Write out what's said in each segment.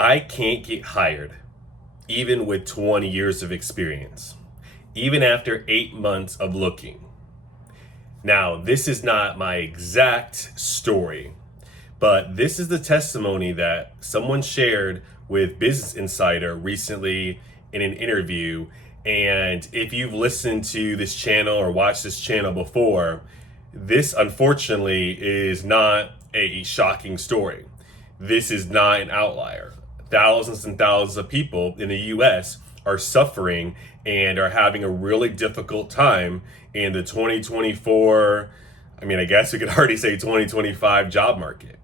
I can't get hired, even with 20 years of experience, even after 8 months of looking. Now, this is not my exact story, but this is the testimony that someone shared with Business Insider recently in an interview. And if you've listened to this channel or watched this channel before, this unfortunately is not a shocking story. This is not an outlier. Thousands and thousands of people in the US are suffering and are having a really difficult time in the 2024, I guess we could already say 2025 job market.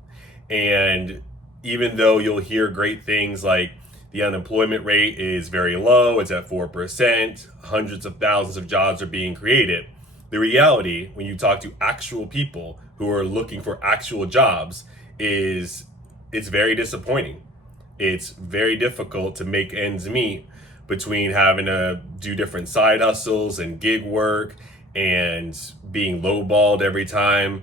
And even though you'll hear great things like the unemployment rate is very low, it's at 4%, hundreds of thousands of jobs are being created, the reality when you talk to actual people who are looking for actual jobs is it's very disappointing. It's very difficult to make ends meet between having to do different side hustles and gig work and being lowballed every time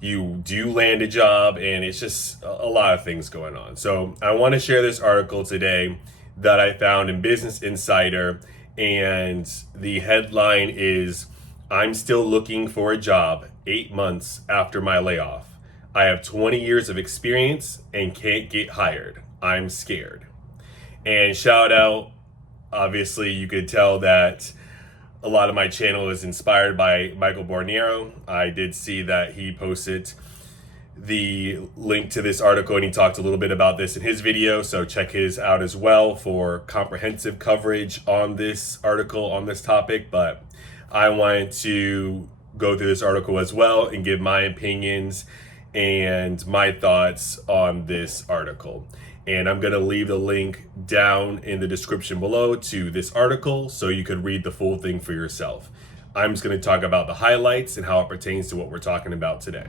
you do land a job, and it's just a lot of things going on. So I want to share this article today that I found in Business Insider, and the headline is, "I'm still looking for a job 8 months after my layoff. I have 20 years of experience and can't get hired. I'm scared." And shout out, obviously you could tell that a lot of my channel is inspired by Michael Borniero. I did see that he posted the link to this article and he talked a little bit about this in his video, so check his out as well for comprehensive coverage on this article, on this topic. But I wanted to go through this article as well and give my opinions and my thoughts on this article. And I'm going to leave the link down in the description below to this article so you could read the full thing for yourself. I'm just going to talk about the highlights and how it pertains to what we're talking about today.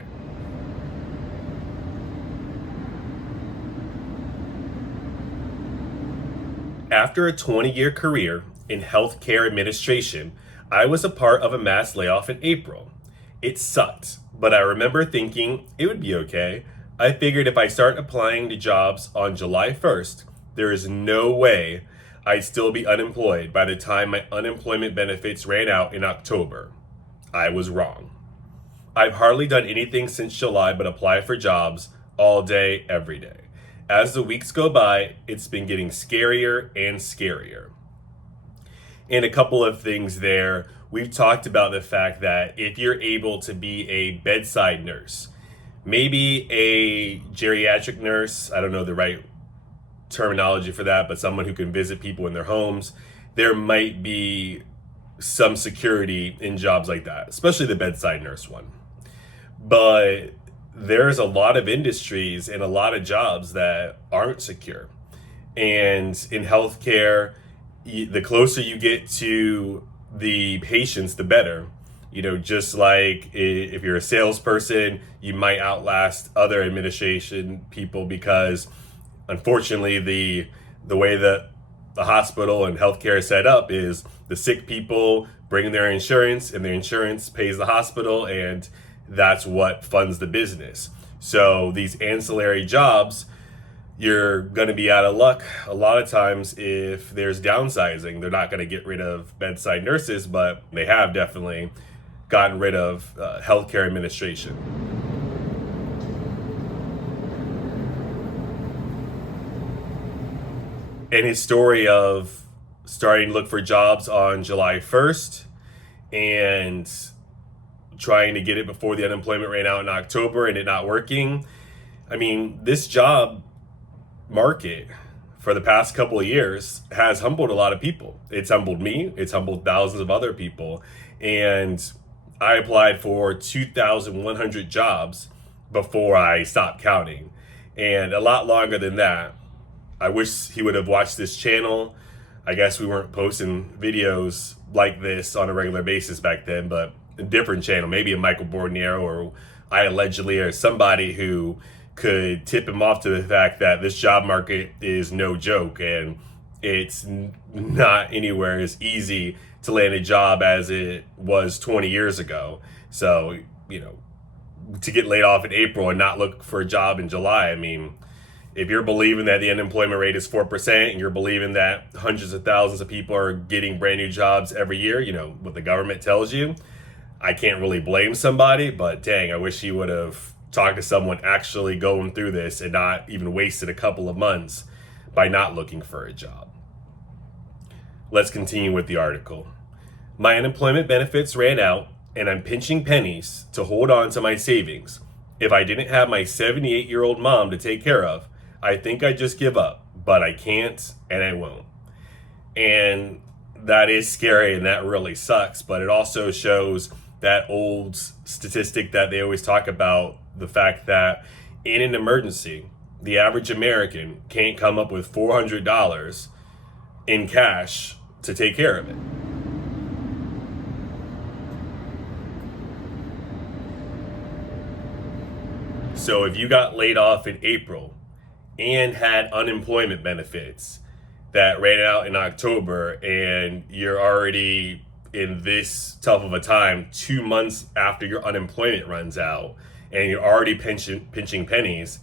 After a 20-year career in healthcare administration, I was a part of a mass layoff in April. It sucked, but I remember thinking it would be okay. I figured if I start applying to jobs on July 1st, there is no way I'd still be unemployed by the time my unemployment benefits ran out in October. I was wrong. I've hardly done anything since July but apply for jobs all day, every day. As the weeks go by, it's been getting scarier and scarier. And a couple of things there. We've talked about the fact that if you're able to be a bedside nurse, maybe a geriatric nurse, I don't know the right terminology for that, but someone who can visit people in their homes, there might be some security in jobs like that, especially the bedside nurse one. But there's a lot of industries and a lot of jobs that aren't secure. And in healthcare, the closer you get to the patients, the better. You know, just like if you're a salesperson, you might outlast other administration people because unfortunately the way that the hospital and healthcare is set up is the sick people bring their insurance and their insurance pays the hospital, and that's what funds the business. So these ancillary jobs, you're going to be out of luck a lot of times if there's downsizing. They're not going to get rid of bedside nurses, but they have definitely gotten rid of healthcare administration. And his story of starting to look for jobs on July 1st and trying to get it before the unemployment ran out in October and it not working. I mean, this job market for the past couple of years has humbled a lot of people. It's humbled me. It's humbled thousands of other people. And I applied for 2,100 jobs before I stopped counting, and a lot longer than that. I wish he would have watched this channel. I guess we weren't posting videos like this on a regular basis back then, but a different channel, maybe a Michael Borniero or I allegedly, or somebody who could tip him off to the fact that this job market is no joke and it's not anywhere as easy to land a job as it was 20 years ago. So, you know, to get laid off in April and not look for a job in July, I mean, If you're believing that the unemployment rate is 4% and you're believing that hundreds of thousands of people are getting brand new jobs every year, what the government tells you, I can't really blame somebody, but dang, I wish he would have talked to someone actually going through this and not even wasted a couple of months by not looking for a job. Let's continue with the article. My unemployment benefits ran out and I'm pinching pennies to hold on to my savings. If I didn't have my 78-year-old mom to take care of, I think I'd just give up, but I can't and I won't. And that is scary and that really sucks, but it also shows that old statistic that they always talk about, the fact that in an emergency, the average American can't come up with $400 in cash to take care of it. So if you got laid off in April and had unemployment benefits that ran out in October and you're already in this tough of a time 2 months after your unemployment runs out and you're already pinching pennies,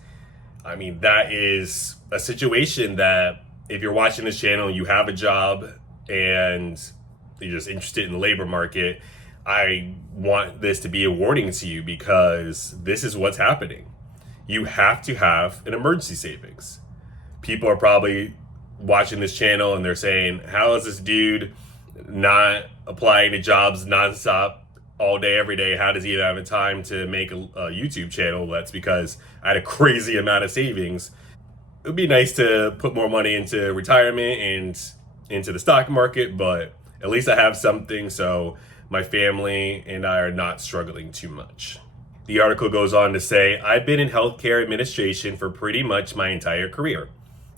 I mean, that is a situation that if you're watching this channel, you have a job and you're just interested in the labor market, I want this to be a warning to you because this is what's happening. You have to have an emergency savings. People are probably watching this channel and they're saying, how is this dude not applying to jobs nonstop all day, every day? How does he even have time to make a YouTube channel? That's because I had a crazy amount of savings. It would be nice to put more money into retirement and into the stock market, but at least I have something, so my family and I are not struggling too much. The article goes on to say, I've been in healthcare administration for pretty much my entire career.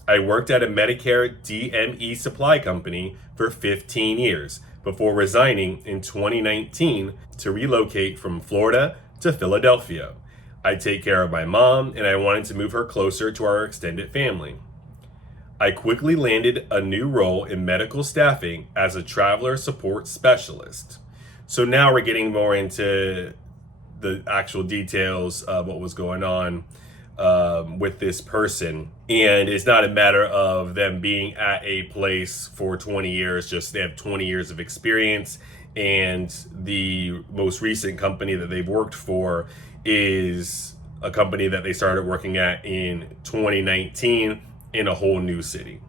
I worked at a Medicare DME supply company for 15 years before resigning in 2019 to relocate from Florida to Philadelphia. I take care of my mom and I wanted to move her closer to our extended family. I quickly landed a new role in medical staffing as a traveler support specialist. So now we're getting more into the actual details of what was going on with this person. And it's not a matter of them being at a place for 20 years, just they have 20 years of experience. And the most recent company that they've worked for is a company that they started working at in 2019 in a whole new city.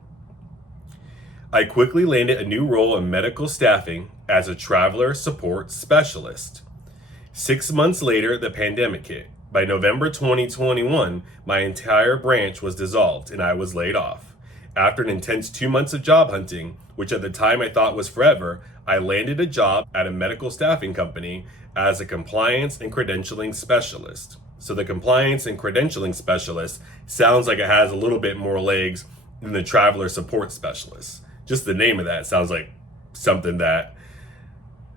I quickly landed a new role in medical staffing as a traveler support specialist. 6 months later, the pandemic hit. By November 2021, my entire branch was dissolved and I was laid off. After an intense 2 months of job hunting, which at the time I thought was forever, I landed a job at a medical staffing company as a compliance and credentialing specialist. So the compliance and credentialing specialist sounds like it has a little bit more legs than the traveler support specialist. Just the name of that sounds like something that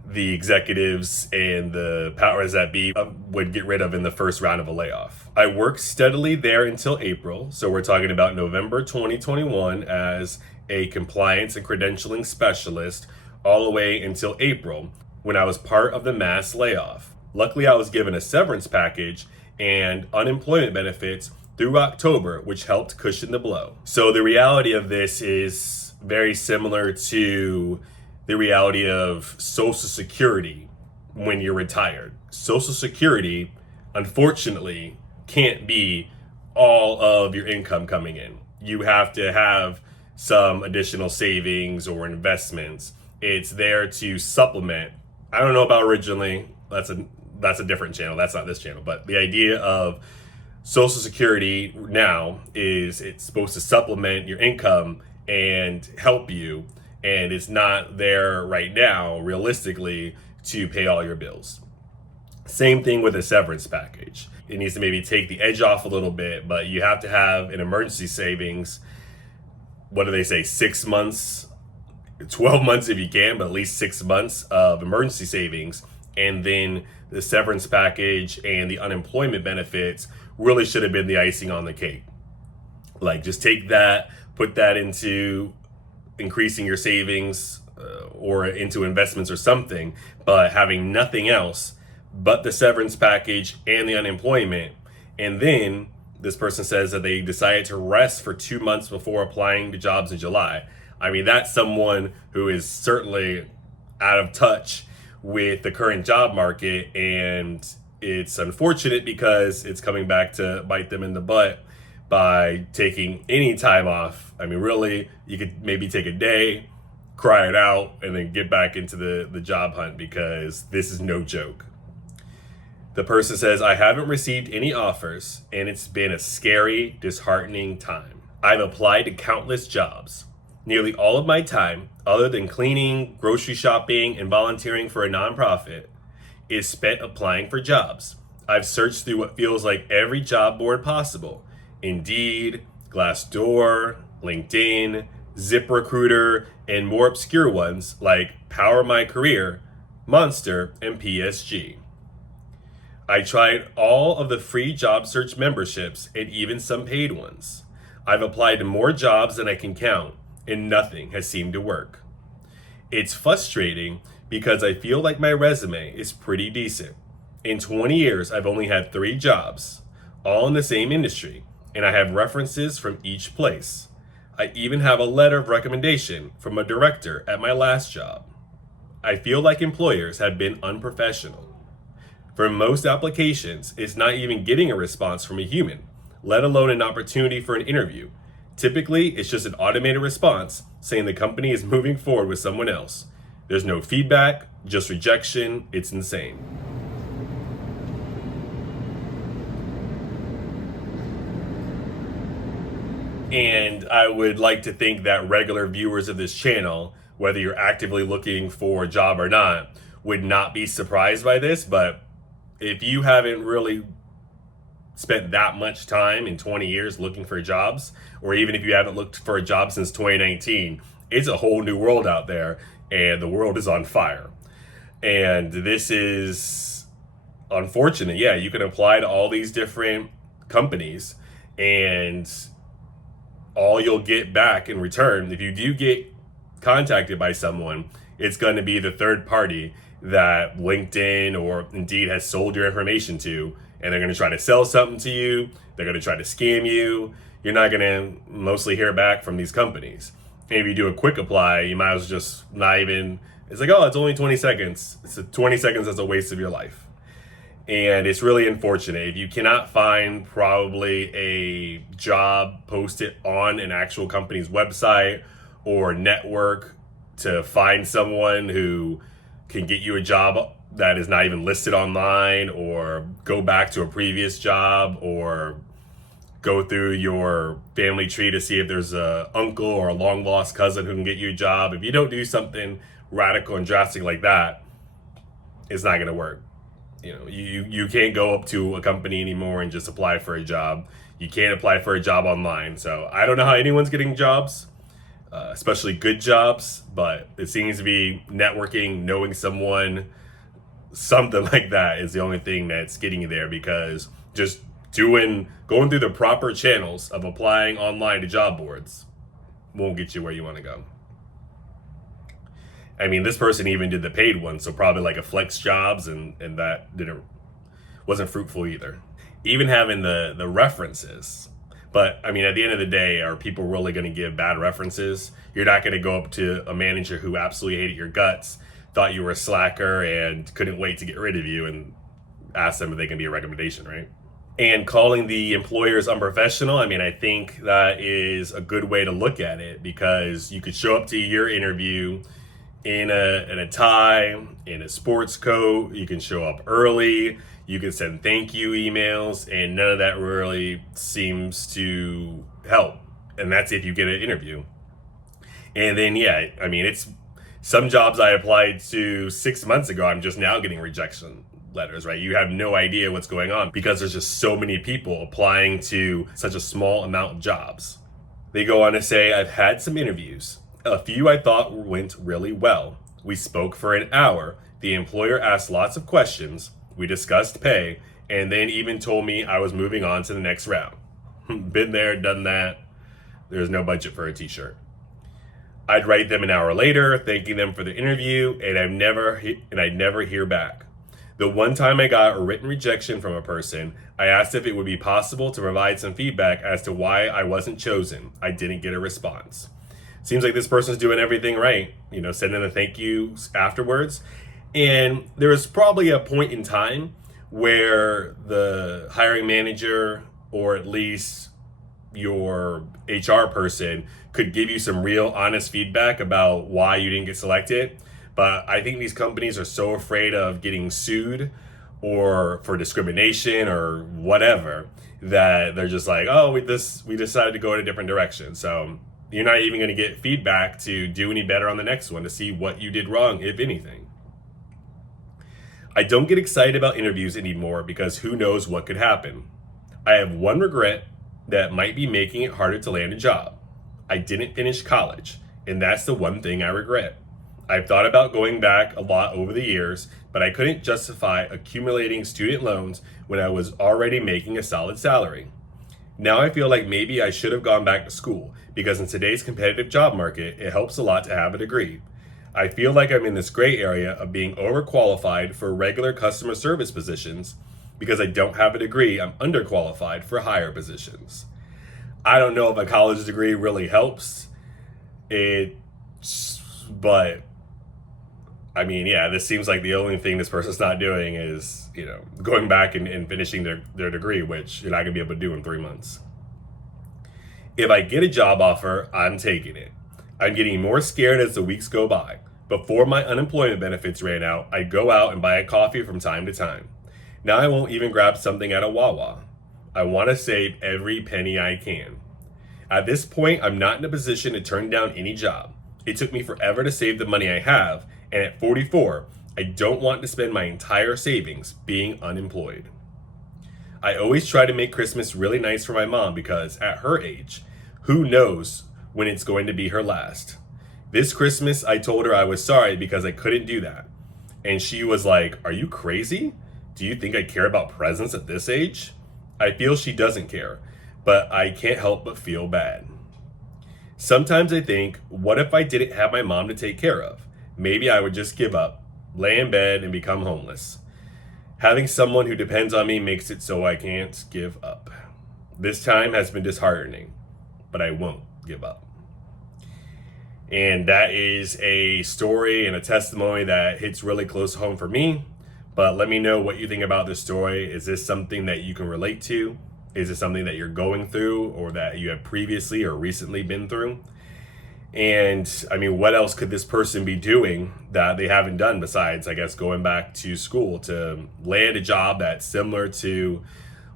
the executives and the powers that be would get rid of in the first round of a layoff. I worked steadily there until April. So we're talking about November 2021 as a compliance and credentialing specialist all the way until April when I was part of the mass layoff. Luckily, I was given a severance package and unemployment benefits through October, which helped cushion the blow. So the reality of this is very similar to the reality of Social Security when you're retired. Social Security, unfortunately, can't be all of your income coming in. You have to have some additional savings or investments. It's there to supplement. I don't know about originally. That's a different channel. That's not this channel. But the idea of Social Security now is it's supposed to supplement your income and help you. And it's not there right now, realistically, to pay all your bills. Same thing with a severance package. It needs to maybe take the edge off a little bit, but you have to have an emergency savings. What do they say? 6 months, 12 months if you can, but at least 6 months of emergency savings. And then the severance package and the unemployment benefits really should have been the icing on the cake. Like, just take that, put that into increasing your savings or into investments or something, but having nothing else but the severance package and the unemployment, and then This person says that they decided to rest for 2 months before applying to jobs in July. I mean, that's someone who is certainly out of touch with the current job market, and it's unfortunate because it's coming back to bite them in the butt by taking any time off. I mean, really, you could maybe take a day, cry it out, and then get back into the job hunt, because this is no joke. The person says, I haven't received any offers, and it's been a scary, disheartening time. I've applied to countless jobs. Nearly all of my time, other than cleaning, grocery shopping, and volunteering for a nonprofit, is spent applying for jobs. I've searched through what feels like every job board possible: Indeed, Glassdoor, LinkedIn, ZipRecruiter, and more obscure ones like Power My Career, Monster, and PSG. I tried all of the free job search memberships and even some paid ones. I've applied to more jobs than I can count, and nothing has seemed to work. It's frustrating because I feel like my resume is pretty decent. In 20 years, I've only had 3 jobs, all in the same industry, and I have references from each place. I even have a letter of recommendation from a director at my last job. I feel like employers have been unprofessional. For most applications, it's not even getting a response from a human, let alone an opportunity for an interview. Typically, it's just an automated response saying the company is moving forward with someone else. There's no feedback, just rejection. It's insane. And I would like to think that regular viewers of this channel, whether you're actively looking for a job or not, would not be surprised by this. But if you haven't really spent that much time in 20 years looking for jobs, or even if you haven't looked for a job since 2019, it's a whole new world out there, and the world is on fire. And this is unfortunate. Yeah, you can apply to all these different companies, and all you'll get back in return, if you do get contacted by someone, it's going to be the third party that LinkedIn or Indeed has sold your information to, and they're going to try to sell something to you. They're going to try to scam you. You're not going to mostly hear back from these companies. And if you do a quick apply, you might as well just not even, it's like, oh, it's only 20 seconds. It's 20 seconds that's a waste of your life. And it's really unfortunate. If you cannot find probably a job posted on an actual company's website or network to find someone who can get you a job that is not even listed online, or go back to a previous job, or go through your family tree to see if there's a uncle or a long lost cousin who can get you a job. If you don't do something radical and drastic like that, it's not going to work. You know, you can't go up to a company anymore and just apply for a job. You can't apply for a job online. So I don't know how anyone's getting jobs, especially good jobs, but it seems to be networking, knowing someone, something like that is the only thing that's getting you there, because just going through the proper channels of applying online to job boards won't get you where you want to go. I mean, this person even did the paid one, so probably like a flex jobs, and that wasn't fruitful either. Even having the references. But I mean, at the end of the day, are people really going to give bad references? You're not going to go up to a manager who absolutely hated your guts, thought you were a slacker, and couldn't wait to get rid of you, and ask them if they can be a recommendation, right? And calling the employers unprofessional, I mean, I think that is a good way to look at it, because you could show up to your interview in a tie, in a sports coat. You can show up early. You can send thank you emails, and none of that really seems to help. And that's if you get an interview. And then, yeah, I mean, it's some jobs I applied to 6 months ago, I'm just now getting rejection letters, right? You have no idea what's going on because there's just so many people applying to such a small amount of jobs. They go on to say, I've had some interviews. A few I thought went really well. We spoke for an hour. The employer asked lots of questions. We discussed pay, and then even told me I was moving on to the next round. Been there, done that. There's no budget for a t-shirt. I'd write them an hour later, thanking them for the interview, and I'd never hear back. The one time I got a written rejection from a person, I asked if it would be possible to provide some feedback as to why I wasn't chosen. I didn't get a response. Seems like this person's doing everything right, sending a thank you afterwards. And there was probably a point in time where the hiring manager, or at least your HR person, could give you some real honest feedback about why you didn't get selected. But I think these companies are so afraid of getting sued or for discrimination or whatever that they're just like, oh, we decided to go in a different direction. So you're not even going to get feedback to do any better on the next one, to see what you did wrong, if anything. I don't get excited about interviews anymore because who knows what could happen. I have one regret that might be making it harder to land a job. I didn't finish college, and that's the one thing I regret. I've thought about going back a lot over the years, but I couldn't justify accumulating student loans when I was already making a solid salary. Now I feel like maybe I should have gone back to school, because in today's competitive job market, it helps a lot to have a degree. I feel like I'm in this gray area of being overqualified for regular customer service positions. Because I don't have a degree, I'm underqualified for higher positions. I don't know if a college degree really helps. But I mean, yeah, this seems like the only thing this person's not doing is, going back and finishing their degree, which you're not gonna be able to do in 3 months. If I get a job offer, I'm taking it. I'm getting more scared as the weeks go by. Before my unemployment benefits ran out, I'd go out and buy a coffee from time to time. Now I won't even grab something at a Wawa. I want to save every penny I can. At this point, I'm not in a position to turn down any job. It took me forever to save the money I have, and at 44, I don't want to spend my entire savings being unemployed. I always try to make Christmas really nice for my mom because at her age, who knows when it's going to be her last. This Christmas, I told her I was sorry because I couldn't do that. And she was like, "Are you crazy? Do you think I care about presents at this age?" I feel she doesn't care, but I can't help but feel bad. Sometimes I think, what if I didn't have my mom to take care of? Maybe I would just give up, lay in bed, and become homeless. Having someone who depends on me makes it so I can't give up. This time has been disheartening, but I won't give up. And that is a story and a testimony that hits really close home for me. But let me know what you think about this story. Is this something that you can relate to? Is it something that you're going through or that you have previously or recently been through? And I mean, what else could this person be doing that they haven't done besides, I guess, going back to school to land a job that's similar to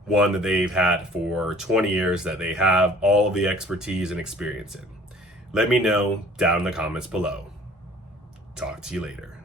one that they've had for 20 years, that they have all the expertise and experience in? Let me know down in the comments below. Talk to you later.